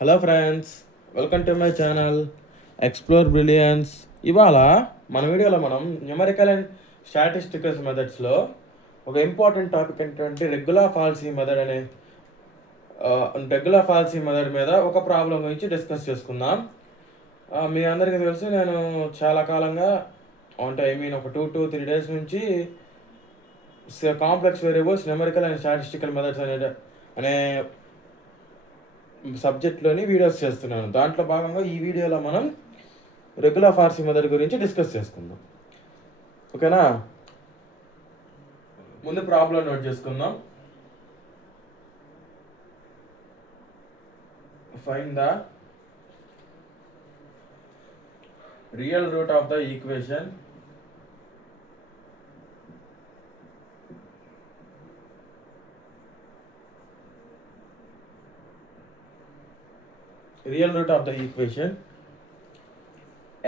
Hello friends, welcome to my channel explore brilliance. ఇవాళ మన వీడియోలో మనం న్యూమరికల్ అండ్ స్టాటిస్టికల్స్ మెథడ్స్లో ఒక ఇంపార్టెంట్ టాపిక్ ఏంటంటే రెగ్యులర్ ఫాల్సీ మెథడ్ మీద ఒక ప్రాబ్లం గురించి డిస్కస్ చేసుకుందాం. మీ అందరికీ తెలుసు, నేను చాలా కాలంగా ఒక 2 to 3 days నుంచి complex variables numerical and statistical methods అనే సబ్జెక్ట్లోని వీడియోస్ చేస్తున్నాను. దాంట్లో భాగంగా ఈ వీడియోలో మనం రెగ్యులర్ ఫాల్సీ మెథడ్ గురించి డిస్కస్ చేసుకుందాం. ఓకేనా? ముందు ప్రాబ్లం నోట్ చేసుకుందాం. Find the real root of the equation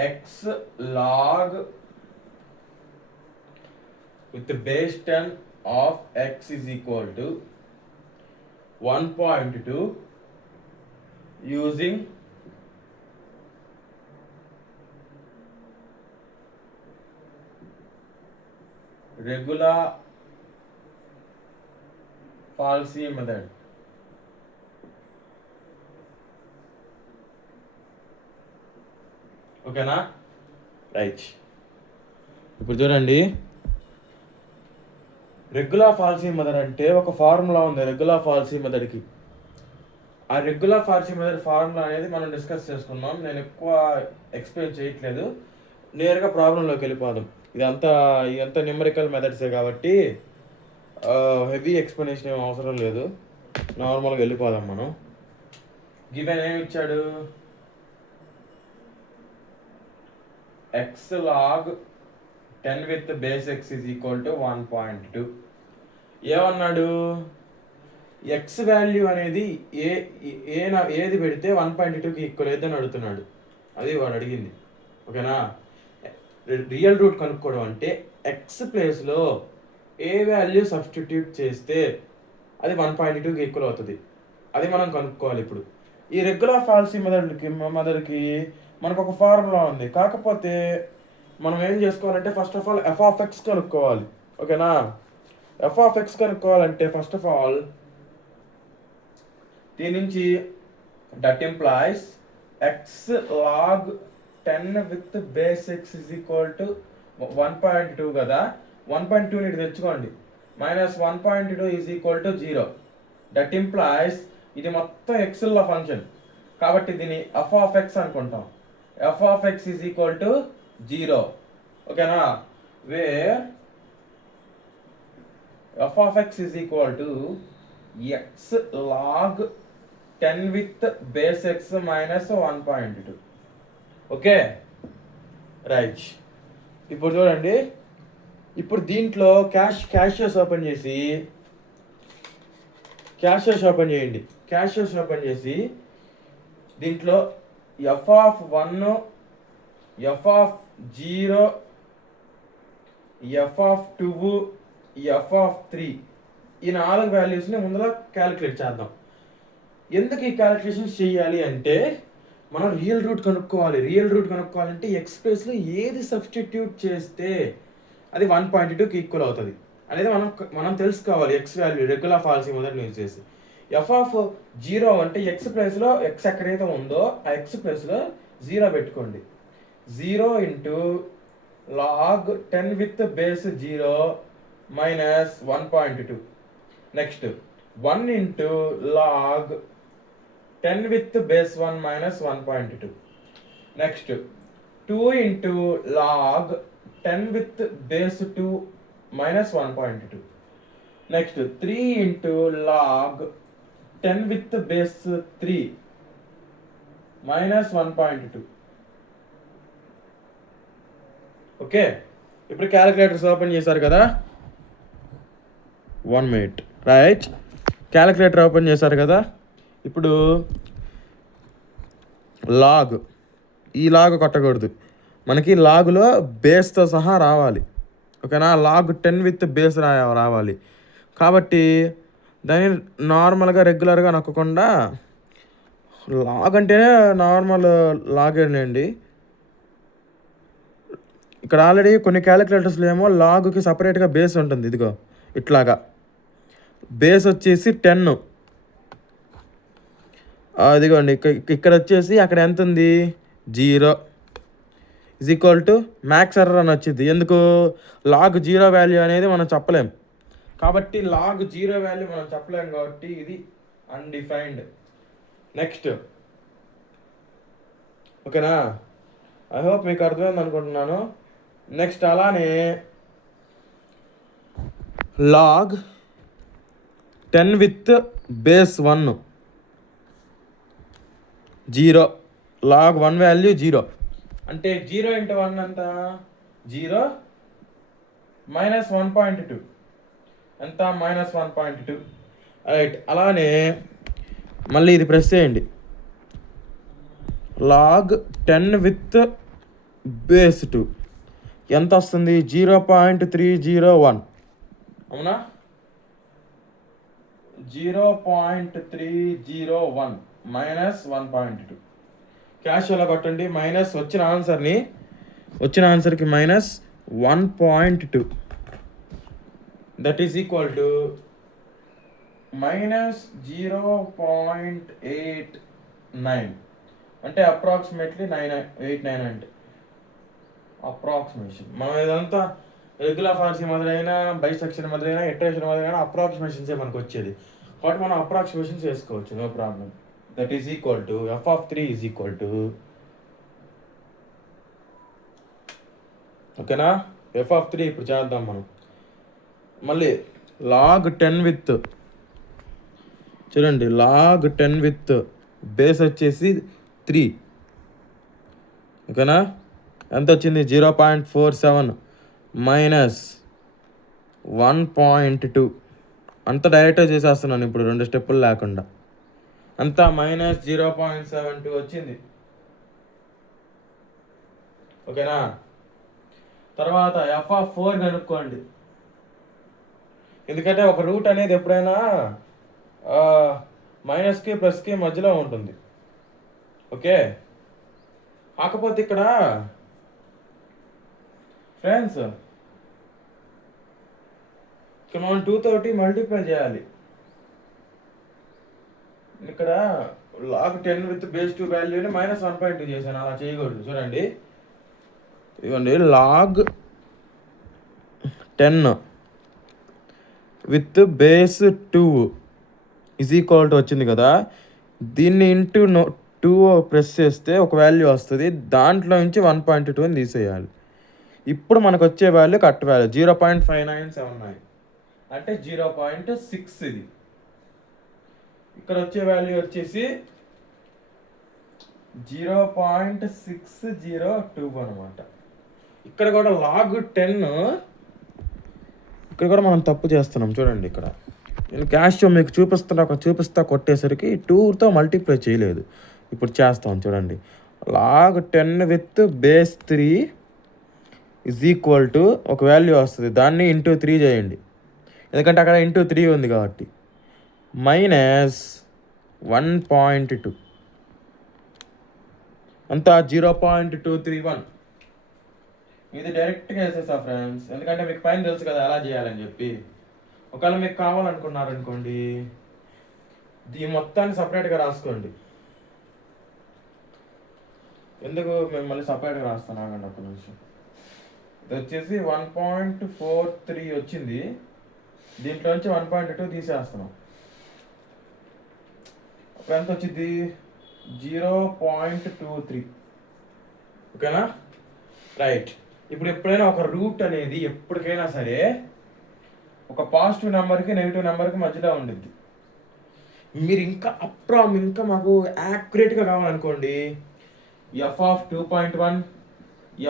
x log with the base 10 of x is equal to 1.2 using regular falsy method. ఓకేనా? రైట్. ఇప్పుడు చూడండి, రెగ్యులర్ ఫాల్సీ మెథడ్ అంటే ఒక ఫార్ములా ఉంది రెగ్యులర్ ఫాల్సీ మెథడ్కి. ఆ రెగ్యులర్ ఫాల్సీ మెథడ్ ఫార్ములా అనేది మనం discuss చేసుకున్నాం. నేను ఎక్కువ ఎక్స్ప్లెయిన్ చేయట్లేదు, నేరుగా ప్రాబ్లంలోకి వెళ్ళిపోదాం. ఇదంతా న్యూమరికల్ మెథడ్సే కాబట్టి హెవీ ఎక్స్ప్లెనేషన్ ఏం అవసరం లేదు, నార్మల్గా వెళ్ళిపోదాం మనం. గివెన్ ఏమి ఇచ్చాడు? x log 10 with base x is equal to 1.2. ఏమన్నాడు? x వాల్యూ అనేది ఏది పెడితే 1.2కి ఈక్వల్ అయితే అని అడుగుతున్నాడు. అది వాడు అడిగింది. ఓకేనా? రియల్ రూట్ కనుక్కోవడం అంటే x ప్లేస్లో ఏ వాల్యూ సబ్స్టిట్యూట్ చేస్తే అది 1.2కి ఈక్వల్ అవుతుంది. అది మనం కనుక్కోవాలి. ఇప్పుడు ఈ రెగ్యులర్ ఫాల్సీ మెథడ్కి మనకు ఒక ఫార్ములా ఉంది. కాకపోతే మనం ఏం చేసుకోవాలంటే first of all F of X కనుక్కోవాలి. ఓకేనా? ఎఫ్ ఆఫ్ ఎక్స్ కనుక్కోవాలంటే ఫస్ట్ ఆఫ్ ఆల్ దీని నుంచి that implies X log 10 with base X is equal to 1.2 కదా. 1.2 ని తెచ్చుకోండి. -1.2 is equal to 0. That implies ఇది మొత్తం ఎక్స్లో ఫంక్షన్ కాబట్టి దీన్ని ఎఫ్ ఆఫ్ ఎక్స్ అనుకుంటాం. f of x is equal to 0. ఓకేనా? Where f of x is equal to x log 10 with base x minus 1.2. Okay, right. ఇప్పుడు చూడండి, ఇప్పుడు దీంట్లో క్యాషియర్స్ ఓపెన్ చేసి దీంట్లో f of 1, f of 0, f of 2, f of 3 ఈ 4 వాల్యూస్ని ముందులో క్యాలిక్యులేట్ చేద్దాం. ఎందుకు ఈ క్యాలిక్యులేషన్స్ చేయాలి అంటే మనం రియల్ రూట్ కనుక్కోవాలంటే ఎక్స్ ప్లేస్లో ఏది సబ్స్టిట్యూట్ చేస్తే అది 1.2కి ఈక్వల్ అవుతుంది అనేది మనం తెలుసుకోవాలి. X value regular falsi method use చేసి ఎఫ్ ఆఫ్ 0 అంటే ఎక్స్ ప్లేస్లో ఎక్స్ ఎక్కడైతే ఉందో ఆ ఎక్స్ ప్లేస్లో 0 పెట్టుకోండి. 0 into log 10 with base 0 minus 1.2. Next 1 into log 10 with base 1 minus 1.2. Next 2 into log 10 with base 2 minus 1.2. Next 3 into log 10 with base 3 minus 1.2. Okay, ఇప్పుడు calculators open చేశారు కదా. 1 minute. రైట్, క్యాలిక్యులేటర్ ఓపెన్ చేశారు కదా. ఇప్పుడు ఈ log కొట్టకూడదు, మనకి లాగులో బేస్తో సహా రావాలి. ఓకేనా? లాగ్ 10 విత్ బేస్ రావాలి. కాబట్టి దాన్ని నార్మల్గా రెగ్యులర్గా నొక్కకుండా లాగ్ అంటేనే నార్మల్ లాగేనండి. ఇక్కడ ఆల్రెడీ కొన్ని క్యాలిక్యులేటర్స్లో ఏమో లాగ్కి సపరేట్గా బేస్ ఉంటుంది. ఇదిగో ఇట్లాగా బేస్ వచ్చేసి 10. అదిగోండి ఇక్కడ వచ్చేసి అక్కడ ఎంత ఉంది 0 is equal to max error అని వచ్చింది. ఎందుకు లాగ్ 0 వాల్యూ అనేది మనం చెప్పలేం కాబట్టి లాగ్ 0 వాల్యూ మనం చెప్పలేం కాబట్టి ఇది అన్డిఫైన్డ్. నెక్స్ట్ ఓకేనా, ఐ హోప్ మీకు అర్థమైంది అనుకుంటున్నాను. నెక్స్ట్ అలానే log 10 with base 1 0, log 1 value 0 అంటే 0 ఇంటూ 1 ఎంత 0 మైనస్ 1.2 ఎంత మైనస్ 1.2. రైట్, అలానే మళ్ళీ ఇది ప్రెస్ చేయండి. లాగ్ 10 విత్ బేస్ 2 ఎంత వస్తుంది 0.301. అవునా, 0.301 మైనస్ 1.2. క్యాషువల్గా కొట్టండి. మైనస్ వచ్చిన ఆన్సర్కి minus 1.2 that is equal to minus 0.89 అంటే అప్రాక్సిమేట్లీ 989 అంటే అప్రాక్సిమేషన్. మనం ఇదంతా రెగ్యులర్ ఫార్సీ మొదలైనా బైసెక్షన్ మొదలైనా ఇటరేషన్ మొదలైనా అప్రాక్సిమేషన్సే మనకు వచ్చేది కాబట్టి మనం అప్రాక్సిమేషన్స్ చేసుకోవచ్చు, no problem. That is equal to f(3) is equal to ఓకేనా f(3) ఇప్పుడు చేద్దాం మనం. మళ్ళీ లాగ్ 10 విత్ చూడండి, లాగ్ 10 విత్ బేస్ వచ్చేసి 3 ఓకేనా, ఎంత వచ్చింది 0.47 మైనస్ 1.2 అంత డైరెక్ట్గా చేసేస్తున్నాను ఇప్పుడు 2 స్టెప్పులు లేకుండా. అంతా మైనస్ 0.72 వచ్చింది. ఓకేనా, తర్వాత f(4) కనుక్కోండి. ఎందుకంటే ఒక రూట్ అనేది ఎప్పుడైనా మైనస్కి ప్లస్కి మధ్యలో ఉంటుంది. ఓకే, కాకపోతే ఇక్కడ ఫ్రెండ్స్ ఇక్కడ మనం 2 తోటి మల్టిప్లై చేయాలి. ఇక్కడ లాగ్ 10 విత్ బేస్ 2 వాల్యూని మైనస్ 1.2 చేశాను, అలా చేయకూడదు. చూడండి, ఇదిగోండి log 10 with base 2 is equal to వచ్చింది కదా, దీన్ని ఇంటూ 2 ప్రెస్ చేస్తే ఒక వాల్యూ వస్తుంది, దాంట్లో నుంచి 1.2 తీసేయాలి. ఇప్పుడు మనకు వచ్చే వాల్యూ కరెక్ట్ వాల్యూ 0.5979 అంటే 0.6. ఇది ఇక్కడ వచ్చే వాల్యూ వచ్చేసి 0.602 అనమాట. ఇక్కడ కూడా లాగ్ 10 ఇక్కడ కూడా మనం తప్పు చేస్తున్నాం. చూడండి, ఇక్కడ నేను క్యాష్ మీకు చూపిస్తా కొట్టేసరికి 2తో మల్టిప్లై చేయలేదు. ఇప్పుడు చేస్తాం చూడండి, log 10 with base 3 is equal to ఒక వాల్యూ వస్తుంది, దాన్ని ఇంటూ 3 చేయండి ఎందుకంటే అక్కడ ఇంటూ 3 ఉంది కాబట్టి, మైనస్ 1.2 అంతా 0.231. ఇది డైరెక్ట్గా వేసేసా ఫ్రెండ్స్, ఎందుకంటే మీకు పైన తెలుసు కదా ఎలా చేయాలని చెప్పి. ఒకవేళ మీకు కావాలనుకున్నారనుకోండి దీని మొత్తాన్ని సపరేట్గా రాసుకోండి. ఎందుకు మేము మళ్ళీ సపరేట్గా రాస్తాను ఆగండి ఒక్క నిమిషం. ఇది వచ్చేసి 1.43 వచ్చింది, దీంట్లో నుంచి 1.2 తీసేస్తున్నాం. అప్పుడు ఎంత వచ్చింది 0.23. ఓకేనా, రైట్. ఇప్పుడు ఎప్పుడైనా ఒక రూట్ అనేది ఎప్పటికైనా సరే ఒక పాజిటివ్ నెంబర్కి నెగిటివ్ నెంబర్కి మధ్యలో ఉండిద్ది. మీరు ఇంకా మాకు యాక్యురేట్గా కావాలనుకోండి f(2.1),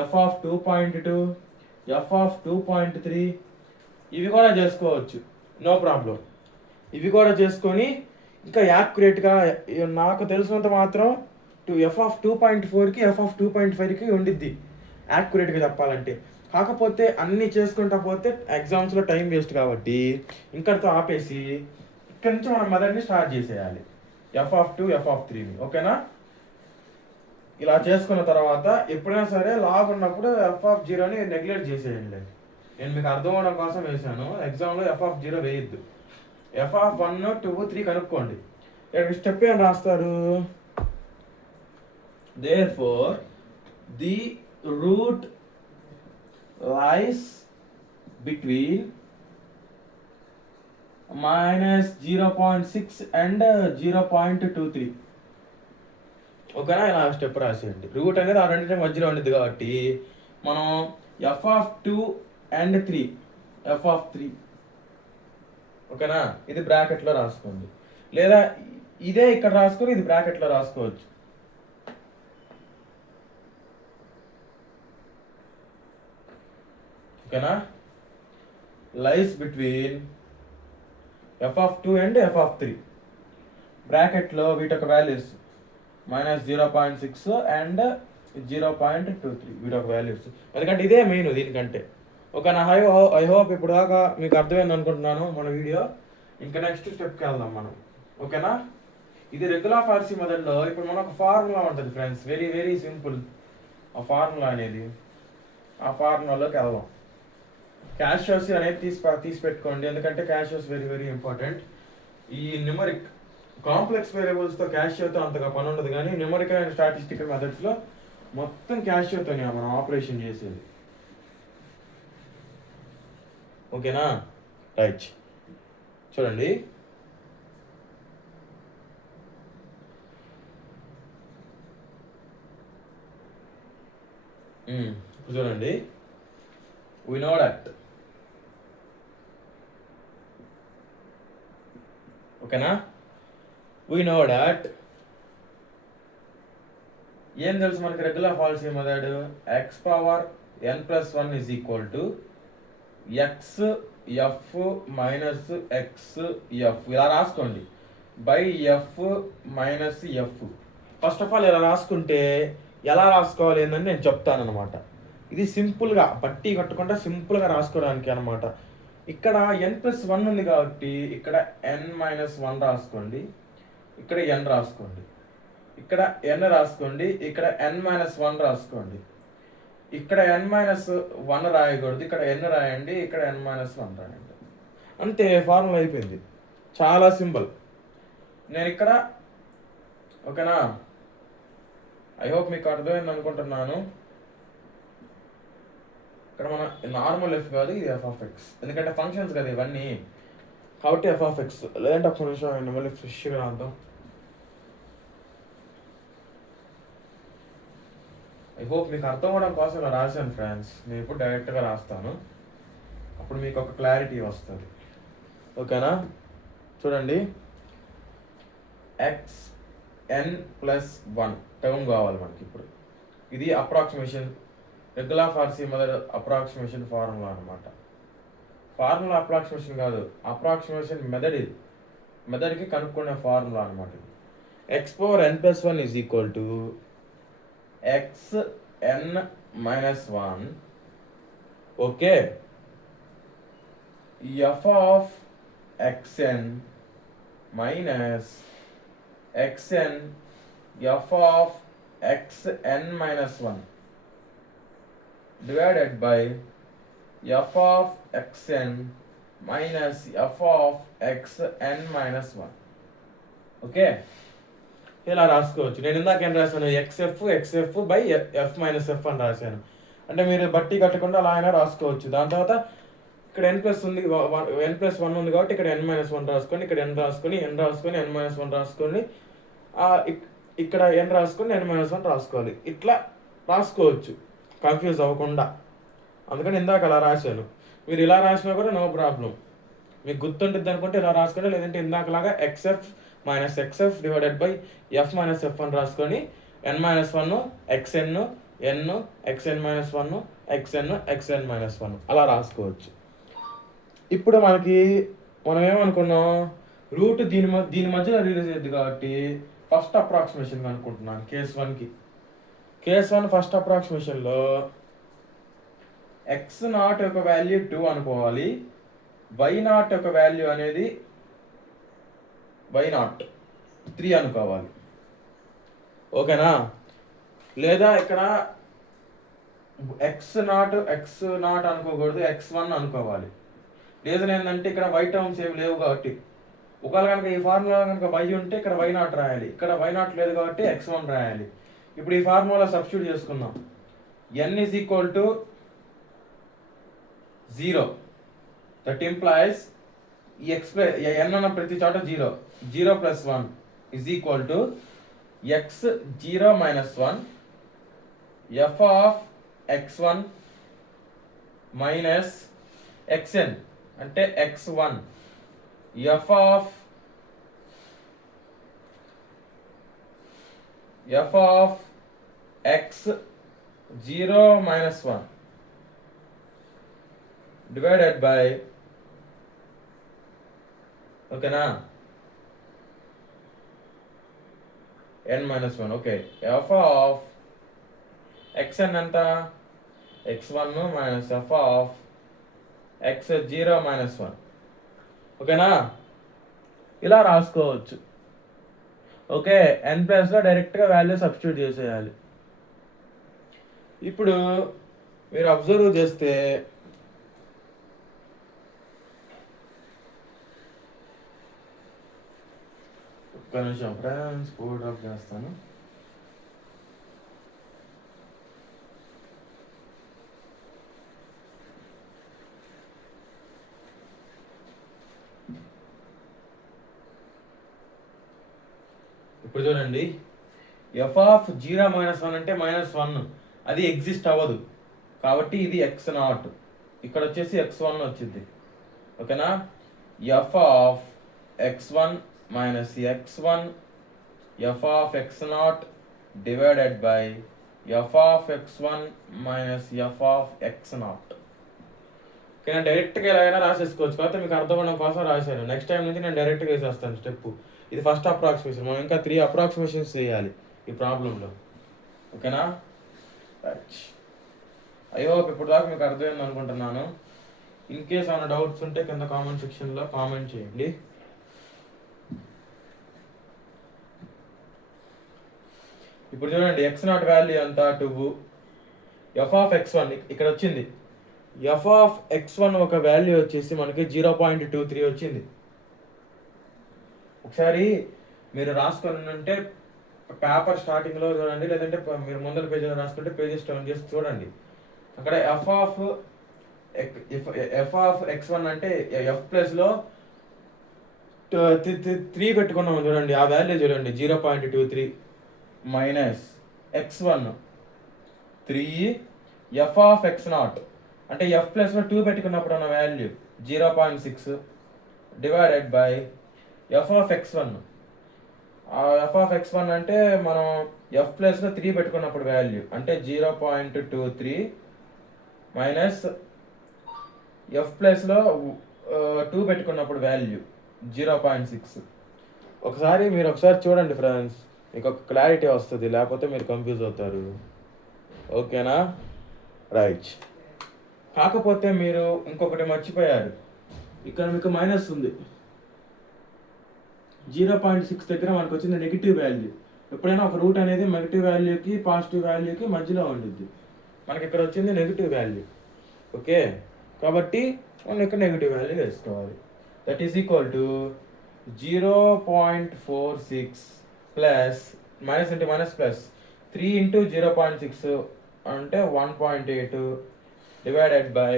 f(2.2), f(2.3) ఇవి కూడా చేసుకోవచ్చు, నో ప్రాబ్లం. ఇవి కూడా చేసుకొని ఇంకా యాక్యురేట్గా నాకు తెలిసినంత మాత్రం f(2.4)కి f(2.5)కి ఉండిద్ది యాక్యురేట్గా చెప్పాలంటే. కాకపోతే అన్నీ చేసుకుంటా పోతే ఎగ్జామ్స్లో టైం వేస్ట్ కాబట్టి ఇక్కడితో ఆపేసి ఇక్కడ నుంచి మనం మొదటిని స్టార్ట్ చేసేయాలి. ఎఫ్ ఆఫ్ 2 ఎఫ్ ఆఫ్ 3ని. ఓకేనా? ఇలా చేసుకున్న తర్వాత ఎప్పుడైనా సరే లాగ్ ఉన్నప్పుడు ఎఫ్ ఆఫ్ 0ని నెగ్లెక్ట్ చేసేయండి. నేను మీకు అర్థం అవడం కోసం వేసాను. ఎగ్జామ్లో ఎఫ్ ఆఫ్ 0 వేయద్దు. ఎఫ్ ఆఫ్ 1 2 3 కనుక్కోండి. ఇక్కడ స్టెప్ ఏం రాస్తారు? Therefore the root lies between -0.6 and 0.23. ఓకేనా? ఇలా స్టెప్ రాసేయండి. రూట్ అనేది ఆ రెండింటి మధ్యలో ఉండేది కాబట్టి మనం F of 2 and 3 F of 3. ఓకేనా? ఇది బ్రాకెట్లో రాసుకోండి, లేదా ఇదే ఇక్కడ రాసుకొని ఇది బ్రాకెట్లో రాసుకోవచ్చు. ఓకేనా? Lies between F of 2 and F of 3 బ్రాకెట్లో వీటి యొక్క వాల్యూస్ -0.6 అండ్ 0.23 వీటి యొక్క వాల్యూస్. ఎందుకంటే ఇదే మెయిన్ దీనికంటే. ఓకేనా? ఐ హోప్ ఇప్పుడు దాకా మీకు అర్థమైంది అనుకుంటున్నాను మన వీడియో. ఇంకా నెక్స్ట్ స్టెప్కి వెళ్దాం మనం. ఓకేనా? ఇది రెగ్యులర్ ఫార్సీ మెథడ్లో ఇప్పుడు మన ఒక ఫార్ములా ఉంటుంది ఫ్రెండ్స్, వెరీ వెరీ సింపుల్. ఆ ఫార్ములా అనేది, ఆ ఫార్ములాలోకి వెళ్దాం. క్యాషియోస్ అనేది తీసి పెట్టుకోండి, ఎందుకంటే క్యాషియోస్ వెరీ వెరీ ఇంపార్టెంట్. ఈ న్యూమరిక్ కాంప్లెక్స్ వేరియబుల్స్తో క్యాషియోతో అంతగా పని ఉండదు, కానీ న్యూమరికల్ అండ్ స్టాటిస్టికల్ మెథడ్స్లో మొత్తం క్యాషియోతోనే మనం ఆపరేషన్ చేసేది. ఓకేనా? రైట్, చూడండి. చూడండి, we know that. ఓకేనా? we know that ఏం తెలుసు మనకి regular Farsi method? x power n+1 is equal to x f minus x f ఇలా రాసుకోండి, by f minus f. First of all ఇలా రాసుకుంటే ఎలా రాసుకోవాలి ఏందని నేను చెప్తాను అనమాట. ఇది సింపుల్గా బట్టి కట్టకుండా సింపుల్గా రాసుకోవడానికి అనమాట. ఇక్కడ n+1 ఉంది కాబట్టి ఇక్కడ n-1 రాసుకోండి, ఇక్కడ n రాసుకోండి, ఇక్కడ n రాసుకోండి, ఇక్కడ n-1 రాసుకోండి, ఇక్కడ n-1 రాయకూడదు, ఇక్కడ n రాయండి, ఇక్కడ n-1 రాయండి. అంతే, ఫార్ములా అయిపోయింది. చాలా సింపుల్. నేను ఇక్కడ, ఓకేనా, ఐ హోప్ మీకు అర్థమైంది అనుకుంటున్నాను. ఇక్కడ మన నార్మల్ ఎఫ్ కాదు, ఇది ఎఫ్ ఆఫ్ ఎక్స్, ఎందుకంటే ఫంక్షన్స్ కదా ఇవన్నీ, కాబట్టి ఎఫ్ ఆఫ్ ఎక్స్. లేదంటే ఒక్క నిమిషం ఆయన మళ్ళీ ఫ్రెష్గా రాద్దాం. ఐ హోప్ మీకు అర్థం అవ్వడం కోసం ఇలా రాశాను ఫ్రెండ్స్. నేను ఇప్పుడు డైరెక్ట్గా రాస్తాను, అప్పుడు మీకు ఒక క్లారిటీ వస్తుంది. ఓకేనా? చూడండి, xn+1 టర్మ్ కావాలి మనకి ఇప్పుడు. ఇది approximation, regular Farsi method approximation formula అనమాట. ఫార్ములా అప్రాక్సిమేషన్ కాదు, అప్రాక్సిమేషన్ మెథడ్. ఇది మెథడ్కి కనుక్కునే ఫార్ములా అనమాట. x⁻n+1 is equal to xn-1, okay, f of xn minus xn f of xn-1 divided by f of xn minus f of xn-1. Okay, ఇలా రాసుకోవచ్చు. నేను ఇందాక ఏం రాశాను? xf by f minus f అని రాశాను. అంటే మీరు బట్టి కట్టకుండా అలా అయినా రాసుకోవచ్చు. దాని తర్వాత ఇక్కడ n+1 ఉంది కాబట్టి ఇక్కడ n-1 రాసుకొని, ఇక్కడ n రాసుకొని, n రాసుకొని, n-1 రాసుకొని, ఇక్కడ n రాసుకొని n-1 రాసుకోవాలి. ఇట్లా రాసుకోవచ్చు కన్ఫ్యూజ్ అవ్వకుండా. అందుకని ఇందాక అలా రాశాను. మీరు ఇలా రాసినా కూడా నో ప్రాబ్లం, మీకు గుర్తుంటుంది అనుకుంటే ఇలా రాసుకోండి. లేదంటే ఇందాకలాగా xf minus xf divided by f minus f అని రాసుకొని n-1 xn n xn-1 xn xn-1 అలా రాసుకోవచ్చు. ఇప్పుడు మనం ఏమనుకున్నాం? రూట్ దీని మధ్యలో రిలీజ్ అయ్యింది కాబట్టి ఫస్ట్ అప్రాక్సిమేషన్ అనుకుంటున్నాను కేస్ 1కి. కేస్ 1 ఫస్ట్ అప్రాక్సిమేషన్లో x0 యొక్క వాల్యూ 2 అనుకోవాలి, y0 యొక్క వాల్యూ అనేది y0. 3 అనుకోవాలి. ఓకేనా? లేదా ఇక్కడ x0 అనుకోకూడదు, x1 అనుకోవాలి. రీజన్ ఏంటంటే ఇక్కడ y టర్మ్స్ ఏమి లేవు కాబట్టి. ఒకవేళ కనుక ఈ ఫార్ములా కనుక y ఉంటే ఇక్కడ y0 రాయాలి, ఇక్కడ y0 లేదు కాబట్టి x1 రాయాలి. ఇప్పుడు ఈ ఫార్ములా సబ్స్టిట్యూట్ చేసుకుందాం. n is equal to 0. That implies ఈ n అన్న ప్రతి చోట 0. 0 plus 1 is equal to x0 minus 1 f of x1 minus xn అంటే x1 f of x0 minus 1 divided by, ఓకేనా, n minus 1. Okay, f of xn ఎంత, x1 minus f of x0 minus 1. ఓకేనా, ఇలా రాసుకోవచ్చు. Okay, n ప్లస్లో డైరెక్ట్గా value substitute చేసేయాలి. ఇప్పుడు మీరు అబ్జర్వ్ చేస్తే ఒక్క నిమిషం ఫ్రెండ్స్, కోడ్ డ్రాప్ చేస్తాను. ఇప్పుడు చూడండి, f of 0 minus 1 అంటే -1, అది ఎగ్జిస్ట్ అవ్వదు కాబట్టి ఇది x0, ఇక్కడ వచ్చేసి x1 వచ్చింది. ఓకేనా, f of x1 minus x1 f of x0 divided by f of x1 minus f of x0. Okay, నేను డైరెక్ట్గా ఎలాగైనా రాసేసుకోవచ్చు, కాకపోతే మీకు అర్థం అవ్వడం కోసం రాశాను. నెక్స్ట్ టైం నుంచి నేను డైరెక్ట్గా వేసేస్తాను స్టెప్. ఇది ఫస్ట్ అప్రాక్సిమేషన్, మనం ఇంకా 3 అప్రాక్సిమేషన్స్ చేయాలి ఈ ప్రాబ్లంలో. ఓకేనా, రైట్. ఐ హోప్ ఇప్పుడు దాకా మీకు అర్థమైంది అనుకుంటున్నాను. ఇన్ కేస్ ఏమైనా డౌట్స్ ఉంటే కింద కామెంట్ సెక్షన్లో కామెంట్ చేయండి. ఇప్పుడు చూడండి, x0 వాల్యూ ఎంత, 2. f of x1 ఇక్కడ వచ్చింది. f of x1 ఒక వాల్యూ వచ్చేసి మనకి 0.23 వచ్చింది. ఒకసారి మీరు రాసుకొని ఉంటే పేపర్ స్టార్టింగ్లో చూడండి, లేదంటే మీరు ముందర పేజీలో రాసుకుంటే పేజెస్ టర్న్ చేసి చూడండి. అక్కడ f of x1 అంటే f ప్లస్లో 3 పెట్టుకున్నాము చూడండి, ఆ వాల్యూ చూడండి, 0.23 minus x1 3 f of x0 అంటే f ప్లస్లో 2 పెట్టుకున్నప్పుడు ఉన్న value 0.6 divided by f of x1. f of x1 అంటే మనం f ప్లస్లో 3 పెట్టుకున్నప్పుడు వాల్యూ అంటే 0.23 మైనస్ f ప్లస్లో 2 పెట్టుకున్నప్పుడు వాల్యూ 0.6. మీరు ఒకసారి చూడండి ఫ్రెండ్స్, మీకు ఒక క్లారిటీ వస్తుంది, లేకపోతే మీరు కన్ఫ్యూజ్ అవుతారు. ఓకేనా, రైట్. కాకపోతే మీరు ఇంకొకటి మర్చిపోయారు, ఇక్కడ మీకు మైనస్ ఉంది. 0.6 దగ్గర మనకు వచ్చింది నెగిటివ్ వాల్యూ. ఎప్పుడైనా ఒక రూట్ అనేది నెగిటివ్ వాల్యూకి పాజిటివ్ వాల్యూకి మధ్యలో ఉండిద్ది. మనకి ఇక్కడ వచ్చింది నెగిటివ్ వాల్యూ. ఓకే, కాబట్టి మనం ఇక్కడ నెగిటివ్ వాల్యూ వేసుకోవాలి. That is equal to 0.46 plus minus into minus plus 3 into 0.6 అంటే 1.8 డివైడెడ్ బై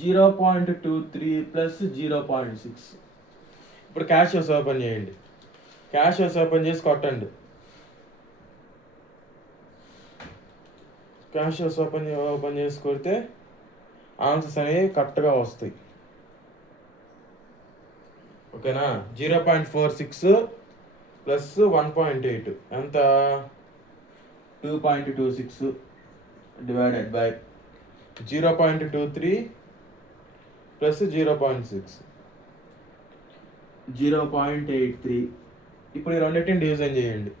0.23 ప్లస్ 0.6. ఇప్పుడు క్యాషియస్ ఓపెన్ చేయండి, క్యాషియస్ ఓపెన్ చేసి కొట్టండి. క్యాషియస్ ఓపెన్ చేసి కొడితే ఆన్సర్స్ అనేవి కరెక్ట్గా వస్తాయి. ఓకేనా, 0.46 ప్లస్ 1.8 ఎంత, 2.26 డివైడెడ్ బై 0.23 ప్లస్ 0.6 0.83. ఇప్పుడు ఈ రెండింటిని డివిజన్ చేయండి,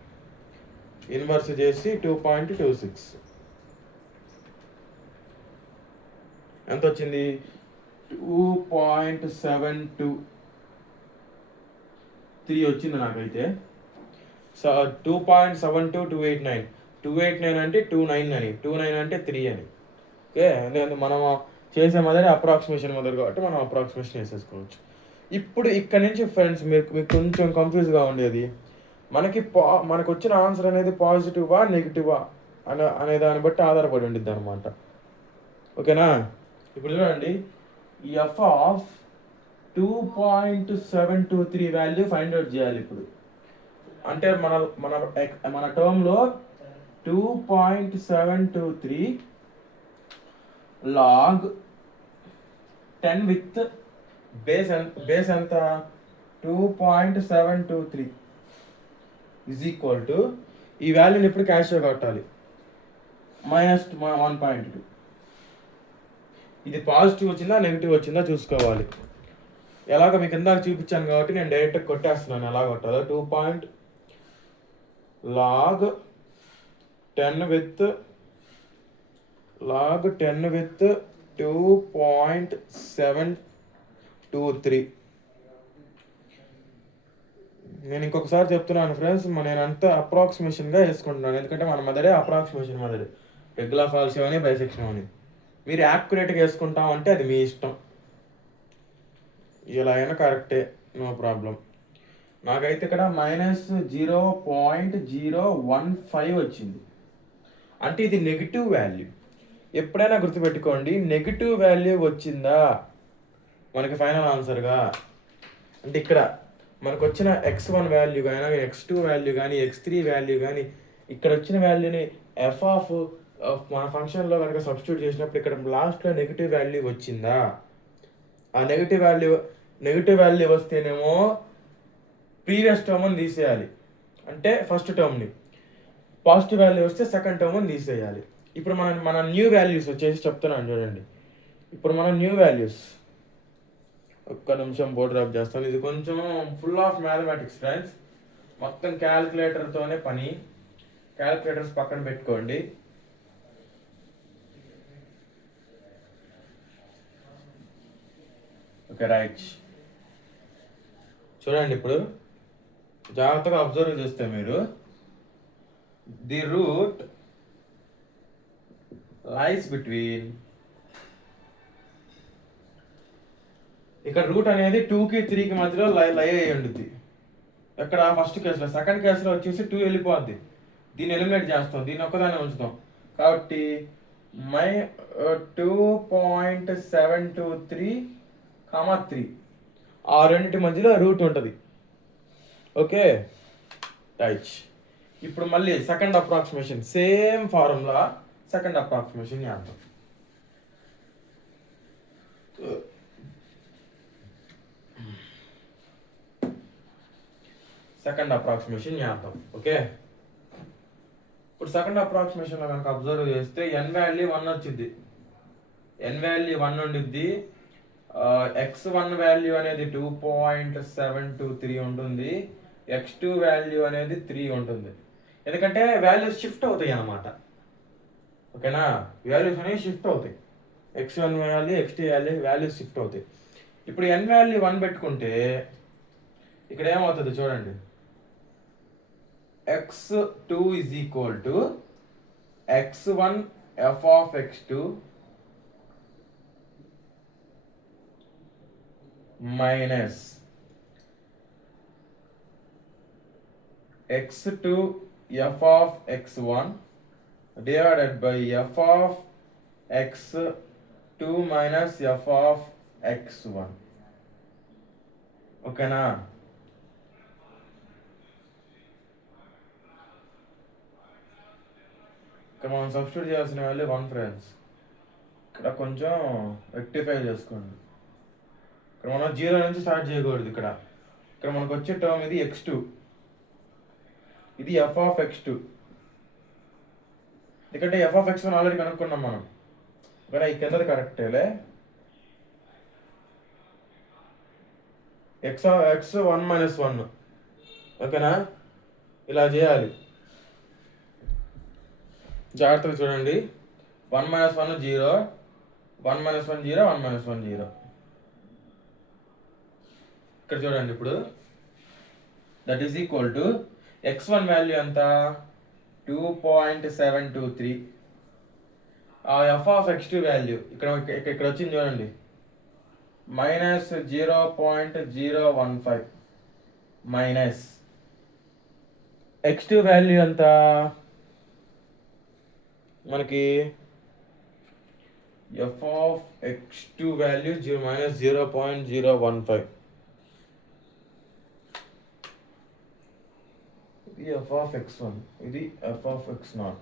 ఇన్వర్స్ చేసి 2.26 ఎంత వచ్చింది, 2.72. 3 వచ్చింది నాకైతే. సో 2.72289, 289 అంటే 29 అని, 29 అంటే 3 అని. ఓకే, ఎందుకంటే మనం చేసే మొదటి అప్రాక్సిమేషన్ మొదలు కాబట్టి మనం అప్రాక్సిమేషన్ వేసేసుకోవచ్చు. ఇప్పుడు ఇక్కడ నుంచి ఫ్రెండ్స్ మీకు కొంచెం కన్ఫ్యూజ్గా ఉండేది, మనకు వచ్చిన ఆన్సర్ అనేది పాజిటివా నెగిటివా అనే దాన్ని బట్టి ఆధారపడి ఉండిద్ది అనమాట. ఓకేనా, ఇప్పుడు చూడండి, F of 2.723 value find out చేయాలి ఇప్పుడు. అంటే మన మన మన టర్మ్లో 2.723 లాగ్ 10 విత్ బేస్ ఎంత 2.723 ఈజ్ ఈక్వల్ టు ఈ వాల్యూని ఇప్పుడు క్యాష్ కొట్టాలి -1.2. ఇది పాజిటివ్ వచ్చిందా నెగిటివ్ వచ్చిందా చూసుకోవాలి. ఎలాగ మీకు ఇందాక చూపించాను కాబట్టి నేను డైరెక్ట్గా కొట్టేస్తున్నాను ఎలా కొట్టాలో. 2.log 10 with 2.723. నేను ఇంకొకసారి చెప్తున్నాను ఫ్రెండ్స్, నేను అంతా అప్రాక్సిమేషన్గా వేసుకుంటున్నాను, ఎందుకంటే మన మెథడే అప్రాక్సిమేషన్ మెథడ్, రెగ్యులర్ ఫాల్స్ అని బైసెక్షన్ అని. మీరు యాక్యురేట్గా వేసుకుంటామంటే అది మీ ఇష్టం, ఇలా అయినా కరెక్టే, నో ప్రాబ్లం. నాకైతే ఇక్కడ -0.015 వచ్చింది, అంటే ఇది నెగిటివ్ వాల్యూ. ఎప్పుడైనా గుర్తుపెట్టుకోండి, నెగిటివ్ వాల్యూ వచ్చిందా మనకి ఫైనల్ ఆన్సర్గా, అంటే ఇక్కడ మనకు వచ్చిన x1 వాల్యూ కానీ, x2 వాల్యూ కానీ, x3 వాల్యూ కానీ, ఇక్కడ వచ్చిన వాల్యూని ఎఫ్ ఆఫ్ మన ఫంక్షన్లో కనుక సబ్స్టిట్యూట్ చేసినప్పుడు ఇక్కడ లాస్ట్లో నెగిటివ్ వాల్యూ వచ్చిందా, ఆ నెగిటివ్ వాల్యూ వస్తేనేమో ప్రీవియస్ టర్మ్ని తీసేయాలి, అంటే ఫస్ట్ టర్మ్ని. పాజిటివ్ వాల్యూ వస్తే సెకండ్ టర్మ్ని తీసేయాలి. ఇప్పుడు మన న్యూ వాల్యూస్ వచ్చేసి చెప్తున్నాను చూడండి. ఇప్పుడు మన న్యూ వాల్యూస్, ఒక్క నిమిషం బోర్డు డ్రాప్ చేస్తాను. ఇది కొంచెం ఫుల్ ఆఫ్ మ్యాథమెటిక్స్ ఫ్రెండ్స్, మొత్తం క్యాలిక్యులేటర్తోనే పని. క్యాలిక్యులేటర్స్ పక్కన పెట్టుకోండి. ఓకే రైట్, చూడండి ఇప్పుడు జాగ్రత్తగా అబ్జర్వ్ చేస్తే మీరు, ది రూట్ లైస్ బిట్వీన్, ఇక్కడ రూట్ అనేది 2కి 3కి మధ్యలో లై అయ్యి ఉంటుంది. ఎక్కడ ఫస్ట్ కేసులో, సెకండ్ కేసులో వచ్చేసి 2 వెళ్ళిపోద్ది, దీన్ని ఎలిమినేట్ చేస్తాం, దీన్ని ఒక్కదాన్ని ఉంచుతాం. కాబట్టి 2.723, 3 ఆ రెండింటి మధ్యలో రూట్ ఉంటుంది. ఓకే రైట్, ఇప్పుడు మళ్ళీ second approximation, same formula second approximation చేద్దాం. సెకండ్ అప్రాక్సిమేషన్ చేద్దాం. ఓకే, ఇప్పుడు సెకండ్ అప్రాక్సిమేషన్లో కనుక అబ్జర్వ్ చేస్తే ఎన్ వాల్యూ 1 వచ్చింది, ఎన్ వాల్యూ 1 ఉండిద్ది. x1 వాల్యూ అనేది 2.723 ఉంటుంది, x2 వాల్యూ అనేది 3 ఉంటుంది, ఎందుకంటే వాల్యూస్ షిఫ్ట్ అవుతాయి అన్నమాట. ఓకేనా, వాల్యూస్ అనేవి షిఫ్ట్ అవుతాయి, x1 value x2 values shift అవుతాయి. ఇప్పుడు n వాల్యూ 1 పెట్టుకుంటే ఇక్కడ ఏమవుతుంది చూడండి, x2 is equal to x1 f of x2 minus x2 f of x1 divided by f of x2 minus f of x1. ఓకేనా, ఇక్కడ మనం సబ్స్టిట్యూట్ చేయాల్సిన వాల్యూ 1 ఫ్రెండ్స్. ఇక్కడ కొంచెం రెక్టిఫై చేసుకోండి, ఇక్కడ మనం 0 నుంచి స్టార్ట్ చేయకూడదు. ఇక్కడ మనకు వచ్చే టర్మ్ ఇది x2, ఇది f of x2, ఎందుకంటే f of x1 ఆల్రెడీ కనుక్కున్నాం మనం. ఓకేనా, ఈ కిందది కరెక్టేలే, x1 minus 1. ఓకేనా, ఇలా చేయాలి, జాగ్రత్తగా చూడండి. 1 minus 1 0, 1 minus 1 0, 1 minus 1 0. ఇక్కడ చూడండి, ఇప్పుడు that is equal to x1 value ఎంత 2.723. ఆ ఎఫ్ ఆఫ్ x2 వాల్యూ ఇక్కడ వచ్చింది చూడండి -0.015 మైనస్ x2 వాల్యూ ఎంత మనకి ఎఫ్ ఆఫ్ x2 వాల్యూ -0.015. ఇది ఎఫ్ ఆఫ్ x1, ఇది ఎఫ్ ఆఫ్ x0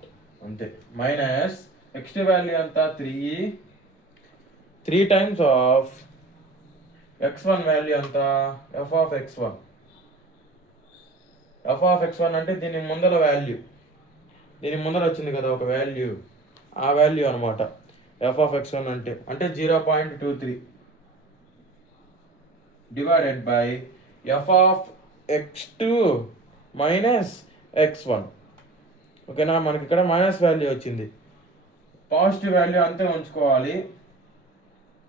అంతే. మైనస్ x2 వాల్యూ ఎంత 3 టైమ్స్ ఆఫ్ x1 వాల్యూ ఎంత F of x1. F of x1 అంటే దీని ముందర వాల్యూ, దీని ముందర వచ్చింది కదా ఒక వాల్యూ, ఆ వాల్యూ అనమాట ఎఫ్ ఆఫ్ x1 అంటే 0.23 divided by F of x2 minus x1. ఓకేనా, మనకి ఇక్కడ మైనస్ వాల్యూ వచ్చింది, పాజిటివ్ వాల్యూ అంతే ఉంచుకోవాలి,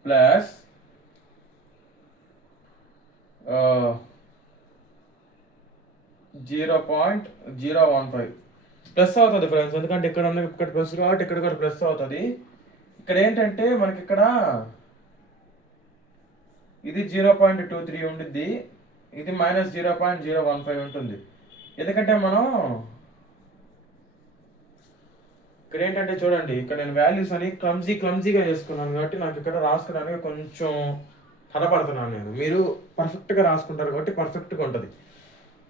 ప్లస్ 0.015 ప్లస్ అవుతుంది ఫ్రెండ్స్, ఎందుకంటే ఇక్కడ ప్లస్ కాబట్టి ఇక్కడ కూడా ప్లస్ అవుతుంది. ఇక్కడ ఏంటంటే మనకి ఇక్కడ ఇది 0.23 ఉంటుంది, ఇది -0.015 ఉంటుంది. ఎందుకంటే మనం ఇక్కడ ఏంటంటే చూడండి, ఇక్కడ నేను వాల్యూస్ అని క్లమ్జీగా చేసుకున్నాను కాబట్టి నాకు ఇక్కడ రాసుకోవడానికి కొంచెం తడపడుతున్నాను నేను. మీరు పర్ఫెక్ట్గా రాసుకుంటారు కాబట్టి పర్ఫెక్ట్గా ఉంటుంది.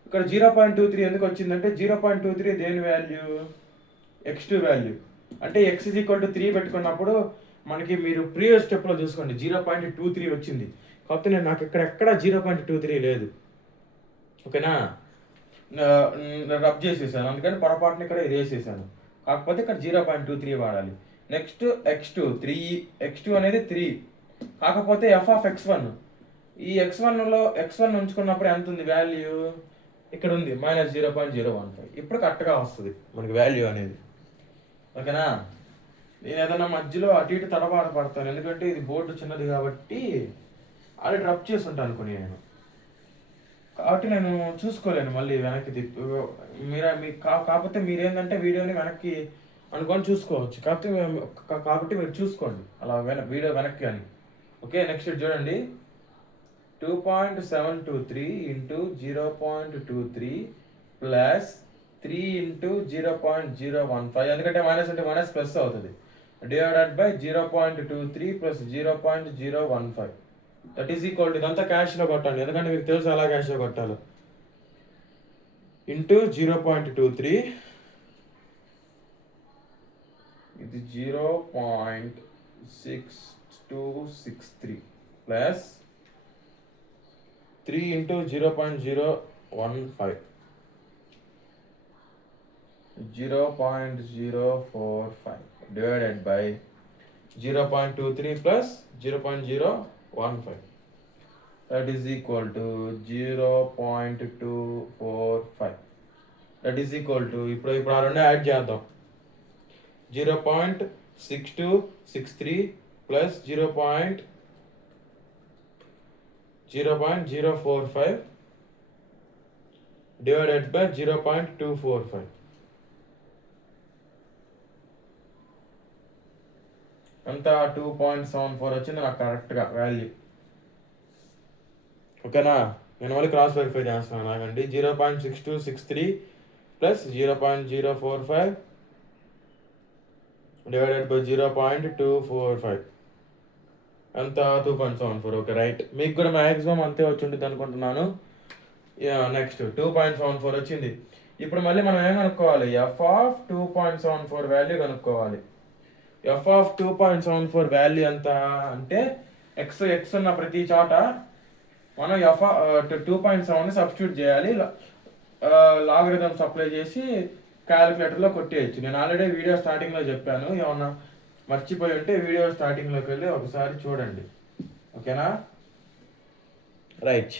ఇక్కడ 0.23 ఎందుకు వచ్చిందంటే 0.23 దేని వాల్యూ x2 వాల్యూ. అంటే x = 3 పెట్టుకున్నప్పుడు మనకి మీరు ప్రీవియస్ స్టెప్లో చూసుకోండి 0.23 వచ్చింది, కాకపోతే నాకు ఎక్కడ 0.23 లేదు. ఓకేనా, రబ్ చేసేసాను, అందుకని పొరపాటుని ఇక్కడ ఇది వేసేసాను. కాకపోతే ఇక్కడ 0.23 వాడాలి. నెక్స్ట్ x2 అనేది 3, కాకపోతే ఎఫ్ ఆఫ్ x1, ఈ x1లో x1 ఉంచుకున్నప్పుడు ఎంత ఉంది వాల్యూ, ఇక్కడ ఉంది -0.015. ఇప్పుడు కరెక్ట్గా వస్తుంది మనకి వాల్యూ అనేది. ఓకేనా, నేను ఏదైనా మధ్యలో అటు ఇటు పడతాను, ఎందుకంటే ఇది బోర్డు చిన్నది కాబట్టి అది డ్రప్ చేసి ఉంటాను కొన్ని నేను, కాబట్టి నేను చూసుకోలేను మళ్ళీ వెనక్కి తిప్పి. కాకపోతే మీరేంటంటే వీడియోని వెనక్కి అనుకొని చూసుకోవచ్చు, కాబట్టి మీరు చూసుకోండి అలా వీడియో వెనక్కి అని. ఓకే, నెక్స్ట్ చూడండి 2.723 ఇంటూ 0.23 ప్లస్ 3 ఇంటూ 0.015, ఎందుకంటే మైనస్ అంటే మైనస్ ప్లస్ అవుతుంది, divided by 0.23 plus 0.015. That is equal to, ఇదంతా క్యాష్లో కొట్టండి ఎందుకంటే మీకు తెలుసు అలా క్యాష్లో కొట్టాలి, ఇంటూ 0.23, ఇది 0.6263 plus 3 into 0.015, 0.045 divided by 0.23 plus 0.015. That is equal to 0.245. That is equal to, ఇప్పుడు ఆ రెండు యాడ్ చేద్దాం, 0.6263 plus 0.045 divided by 0.245. అంతా 2.74 వచ్చింది నాకు కరెక్ట్గా వాల్యూ. ఓకేనా, నేను మళ్ళీ క్రాస్ వెరిఫై చేస్తున్నాను నాకండి. 0.6263 ప్లస్ 0.045 డివైడెడ్ బై 0.245 ఎంత 2.74. ఓకే రైట్, మీకు కూడా మ్యాక్సిమం అంతే వచ్చి ఉంటుంది అనుకుంటున్నాను. నెక్స్ట్ 2.74 వచ్చింది. ఇప్పుడు మళ్ళీ మనం ఏం కనుక్కోవాలి, ఎఫ్ ఆఫ్ 2.74 వాల్యూ కనుక్కోవాలి. ఎఫ్ ఆఫ్ 2.74 వాల్యూ ఎంత అంటే ఎక్స్ ఉన్న ప్రతి చోట మనం ఎఫ్ 2.7ని సబ్స్టిట్యూట్ చేయాలి, లాగరిథమ్స్ అప్లై చేసి క్యాలిక్యులేటర్లో కొట్టేయచ్చు. నేను ఆల్రెడీ వీడియో స్టార్టింగ్లో చెప్పాను, ఏమన్నా మర్చిపోయి ఉంటే వీడియో స్టార్టింగ్లోకి వెళ్ళి ఒకసారి చూడండి. ఓకేనా, రైట్.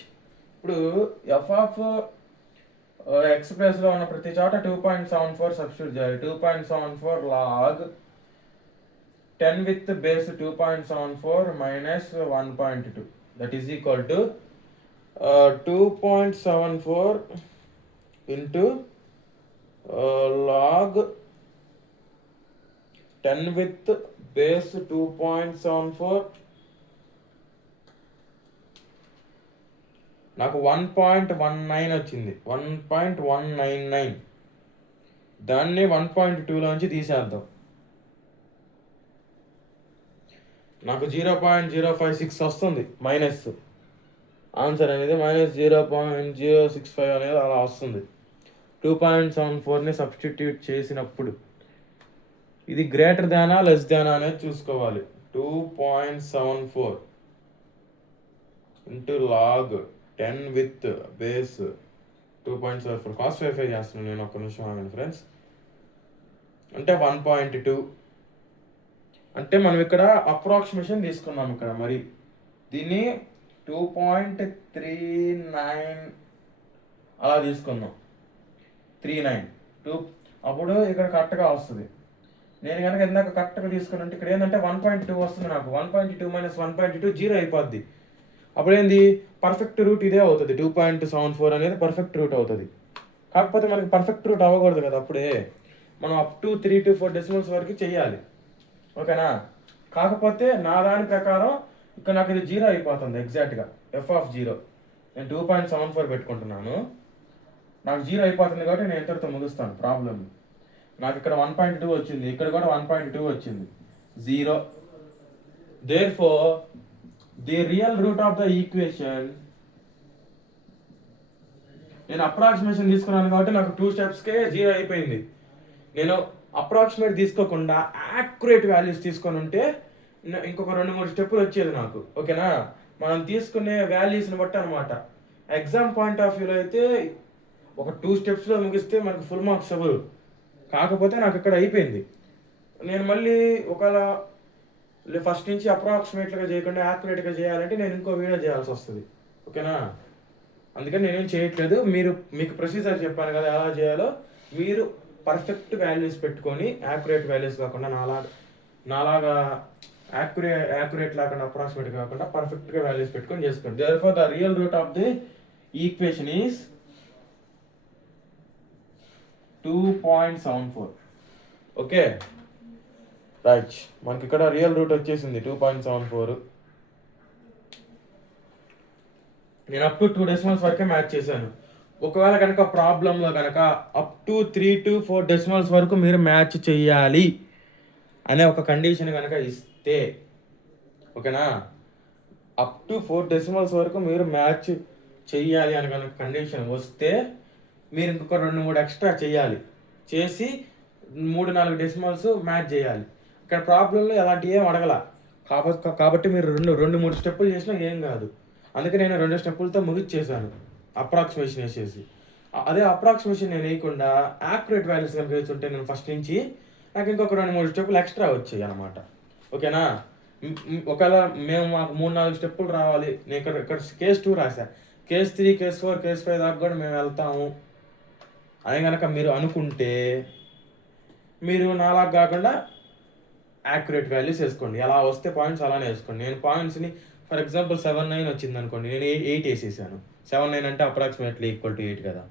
ఇప్పుడు ఎఫ్ ఆఫ్ ఎక్స్ ప్లేస్లో ఉన్న ప్రతి చోట 2.74 సబ్స్టిట్యూట్ చేయాలి. 2.74 log 10 with base 2.74 minus 1.2, that is equal to 2.74 into log 10 with base 2.74 నాకు 1.19 వచ్చింది. 1.199 దాన్ని 1.2లోంచి తీసేద్దాం. నాకు 0.056 వస్తుంది మైనస్. ఆన్సర్ అనేది -0.065 అనేది అలా వస్తుంది. 2.74ని సబ్స్టిట్యూట్ చేసినప్పుడు ఇది గ్రేటర్ దానా లెస్ దానా అనేది చూసుకోవాలి. 2.74 into log 10 with base 2.74 cos verify చేస్తున్నాను నేను. ఒక్క నిమిషం ఆగండి ఫ్రెండ్స్. అంటే 1.2 అంటే మనం ఇక్కడ అప్రాక్సిమేషన్ తీసుకున్నాం. ఇక్కడ మరి దీన్ని 2.39 అలా తీసుకుందాం. 39 అప్పుడు ఇక్కడ కరెక్ట్గా వస్తుంది. నేను కనుక ఇందాక కరెక్ట్గా తీసుకుని ఉంటే ఇక్కడ ఏంటంటే 1.2 వస్తుంది. నాకు 1.2 - 1.2 0 అయిపోద్ది. అప్పుడు ఏంది పర్ఫెక్ట్ రూట్ ఇదే అవుతుంది. 2.74 అనేది పర్ఫెక్ట్ రూట్ అవుతుంది. కాకపోతే మనకి పర్ఫెక్ట్ రూట్ అవ్వకూడదు కదా. అప్పుడే మనం అప్ టు 3 to 4 డెసిమల్స్ వరకు చెయ్యాలి. ఓకేనా? కాకపోతే నా దాని ప్రకారం ఇక్కడ నాకు ఇది 0 అయిపోతుంది ఎగ్జాక్ట్గా. f(0) నేను 2.74 పెట్టుకుంటున్నాను. నాకు 0 అయిపోతుంది కాబట్టి నేను ఇంతటితో ముగిస్తాను ప్రాబ్లం. నాకు ఇక్కడ 1.2 వచ్చింది, ఇక్కడ కూడా 1.2 వచ్చింది. 0. Therefore, the real root of the equation, నేను అప్రాక్సిమేషన్ తీసుకున్నాను కాబట్టి నాకు 2 స్టెప్స్కే 0 అయిపోయింది. నేను అప్రాక్సిమేట్ తీసుకోకుండా యాక్యురేట్ వాల్యూస్ తీసుకొని ఉంటే ఇంకొక 2-3 స్టెప్పులు వచ్చేది నాకు. ఓకేనా? మనం తీసుకునే వాల్యూస్ని బట్టి అనమాట. ఎగ్జామ్ పాయింట్ ఆఫ్ వ్యూలో అయితే ఒక 2 స్టెప్స్లో ముగిస్తే మనకు ఫుల్ మార్క్స్ అవ్వరు. కాకపోతే నాకు ఇక్కడ అయిపోయింది. నేను మళ్ళీ ఒకవేళ ఫస్ట్ నుంచి అప్రాక్సిమేట్గా చేయకుండా యాక్యురేట్గా చేయాలంటే నేను ఇంకో వీడియో చేయాల్సి వస్తుంది. ఓకేనా? అందుకని నేనేం చేయట్లేదు. మీకు ప్రొసీజర్ చెప్పాను కదా ఎలా చేయాలో. మీరు పర్ఫెక్ట్ వాల్యూస్ పెట్టుకొని యాక్యురేట్ వాల్యూస్ కాకుండా నాలాగా యాక్యురేట్ లేకుండా అప్రాక్సిమేట్ కాకుండా పర్ఫెక్ట్గా వాల్యూస్ పెట్టుకొని చేసుకోండి. Therefore the real root of the equation is 2.74. Okay right. మనకి ఇక్కడ రియల్ రూట్ వచ్చేసింది 2.74. నేను అప్ టు 2 డెసిమల్స్ వరకే మ్యాచ్ చేశాను. ఒకవేళ కనుక ప్రాబ్లంలో కనుక అప్ టు 3 to 4 డెసిమల్స్ వరకు మీరు మ్యాచ్ చెయ్యాలి అనే ఒక కండిషన్ కనుక ఇస్తే, ఓకేనా, అప్ టు 4 డెసిమల్స్ వరకు మీరు మ్యాచ్ చెయ్యాలి అని కనుక కండిషన్ వస్తే మీరు ఇంకొక 2-3 ఎక్స్ట్రా చేయాలి. చేసి 3-4 డెసిమల్స్ మ్యాచ్ చేయాలి. ఇక్కడ ప్రాబ్లంలో అలాంటివి ఏం అడగల. కాబట్టి మీరు 2-3 స్టెప్పులు చేసినా ఏం కాదు. అందుకే నేను 2 స్టెప్పులతో ముగిచ్చేసాను అప్రాక్సిమేషన్ వేసేసి. అదే అప్రాక్సిమేషన్ నేను వేయకుండా యాక్యురేట్ వాల్యూస్ కనుక వేస్తుంటే నేను ఫస్ట్ నుంచి నాకు ఇంకొక 2-3 స్టెప్పులు ఎక్స్ట్రా వచ్చాయి అనమాట. ఓకేనా? ఒకవేళ మాకు 3-4 స్టెప్పులు రావాలి. నేను ఇక్కడ కేస్ 2 రాశా. కేస్ 3, కేస్ 4, కేస్ 5 దాకా కూడా మేము వెళ్తాము అని కనుక మీరు అనుకుంటే మీరు నాలాగా కాకుండా యాక్యురేట్ వాల్యూస్ వేసుకోండి. ఎలా వస్తే పాయింట్స్ అలానే వేసుకోండి. నేను పాయింట్స్ని ఫర్ ఎగ్జాంపుల్ 7-9 వచ్చింది అనుకోండి, నేను 8 వేసేసాను. 7-9 అంటే అప్రాక్సిమేట్లీ ఈక్వల్ టు 8 కదా.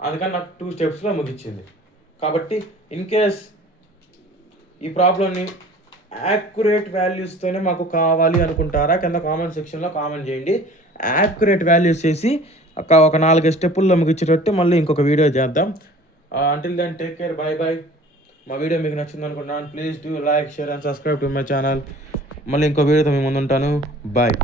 అందుకని నాకు 2 స్టెప్స్లో ముగిచ్చింది. కాబట్టి ఇన్ కేస్ ఈ ప్రాబ్లమ్ని యాక్యురేట్ వాల్యూస్తోనే మాకు కావాలి అనుకుంటారా కింద కామెంట్ సెక్షన్లో కామెంట్ చేయండి. యాక్యురేట్ వాల్యూస్ చేసి ఒక 4 స్టెప్పుల్లో ముగించేటట్టు మళ్ళీ ఇంకొక వీడియో చేద్దాం. Until then take care, bye bye. మా వీడియో మీకు నచ్చింది అనుకుంటున్నాను. Please do like, share and subscribe to my channel. మళ్ళీ ఇంకో వీడియోతో మీ ముందు ఉంటాను. బాయ్.